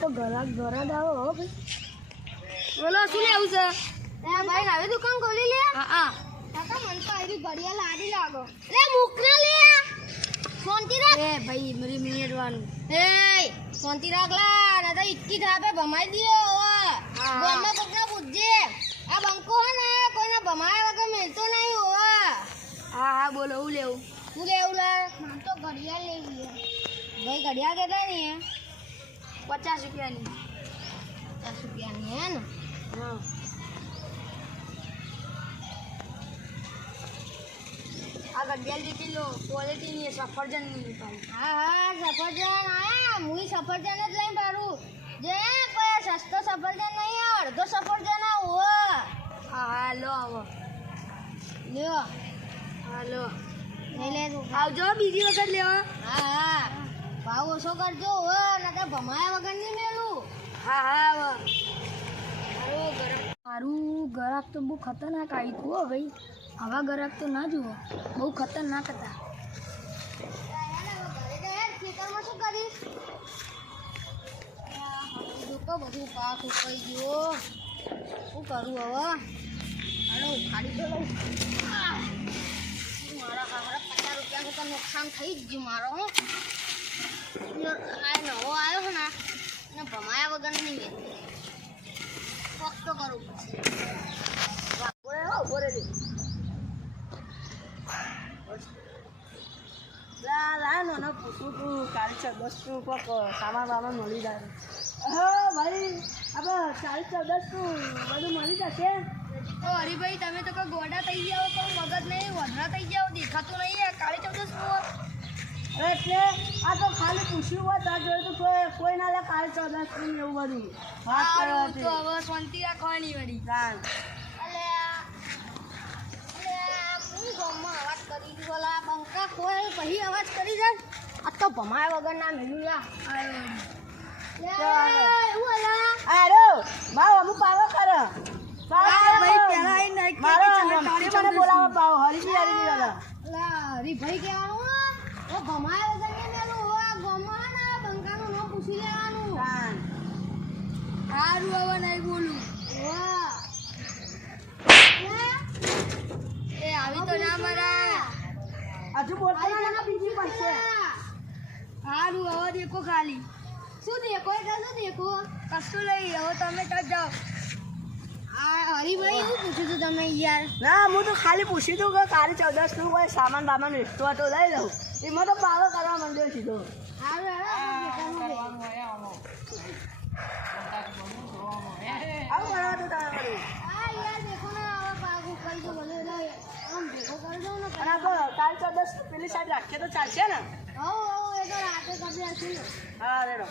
તો ઘરાક આવો હો ભાઈ. બોલો શું લેવું છે? ભાઈ નવી દુકાન ખોલી લે. હા કાકા મને તો આવી ઘડિયા લાડી લાગો. લે મુકના લે. શાંતિ રાખ. એ ભાઈ મારી મિનિટવાનું. એ શાંતિ રાખ લા. ને તો ઇટકી થાપે ભમાઈ દિયો હવે. ગોમમાં કોકને પૂછજે. આ બંકો હે ને કોઈને ભમાયા વગર મિલતો નહીં હવે. હા બોલો હું લેવું? શું લેવું લે? મને તો ઘડિયા લેવી છે. ભાઈ ઘડિયા કેટલાની હે? 50 રૂપિયાની. 50 રૂપિયાની હે ને? હા. આ ઘડિયાળ જેટલી લો ક્વોલિટીની સફરજનની પાડી. હા સફરજન આયા. હું સફરજન જ લઈને પાડું. જે કોઈ સસ્તો સફરજન નહીં, અડધો સફરજન આવો. હા લો આવો. લ્યો હા લો લઈ લે તું. આવજો બીજી વખત લેવા. હા ભાવ ઓછો કરજો હો, નકર ભમાયા વગર નહીં મેલું. હા મારું ગરાક તો બહુ ખતરનાક આવી ગયું હો ભાઈ. આવા ગરાક તો ના જુઓ, બહુ ખતરનાક હતા. ખેતરમાં શું કરીશ? તો બધું પાક ઉકાઈ ગયો. શું કરું હવે? હાલો ઉખાડી તો લઉં. મારા હારા 50 રૂપિયાનું તો નુકસાન થઈ જ ગયું મારો. આ નવો આવ્યો છે ને એને ભમાયા વગર નહીં મેં ફોક તો કરવું પડશે. પૂછું તું કાલે 14 કોક સામાન વામાન મળી જાય. હા ભાઈ આપણે 14 બધું મળી જશે. તો હરીભાઈ તમે તો કોઈ ગોડા થઈ જાઓ તો મગજ નહીં વધરા થઈ જાઓ, દેખાતું નહીં. કાલે 14 એટલે આ તો ખાલી પૂછ્યું હોત આ જોયું તો કોઈ ના લે કાલે 14 એવું બધું વાત કરવાથી. તો હવે શાંતિ રાખવાની વળી. હું ગામમાં અવાજ કરી દીધો લા બંકા કોઈ પછી અવાજ કરી જાય. આ તો ભમાય વગર ના મેલું લા. અરે મારો અમુક પાવો કરે. ભાઈ પેલા આઈ નાખ મારો મને બોલાવો પાવો હરીજી દાદા. હરીભાઈ કહેવાનું હો ભમાય વગર નહીં મેલું હો. આ ગામમાં ને બંકાનું નામ પૂછી લેવાનું. સારું હવે નહીં બોલું. એ આવી તો ના મરા. હજુ બોલતો ના બીજી પડશે. સારું હવે દેખો ખાલી. શું દેખો એટલે શું દેખો? કશું નહીં હવે તમે તો જાઓ. આ હરીભાઈ શું પૂછ્યું તું તમે યાર? ના હું તો ખાલી પૂછી દઉં કે કાલે 14 નું કોઈ સામાન બામાન વેચતો હતો લઈ લઉં. એમાં તો પાવો કરવા માંડ્યો સીધો. આવું કરવા તો તારે કર્યું. અને આપણે કાલે 14 પેલી સાઈડ રાખીએ તો ચાલશે ને? હા રેડો.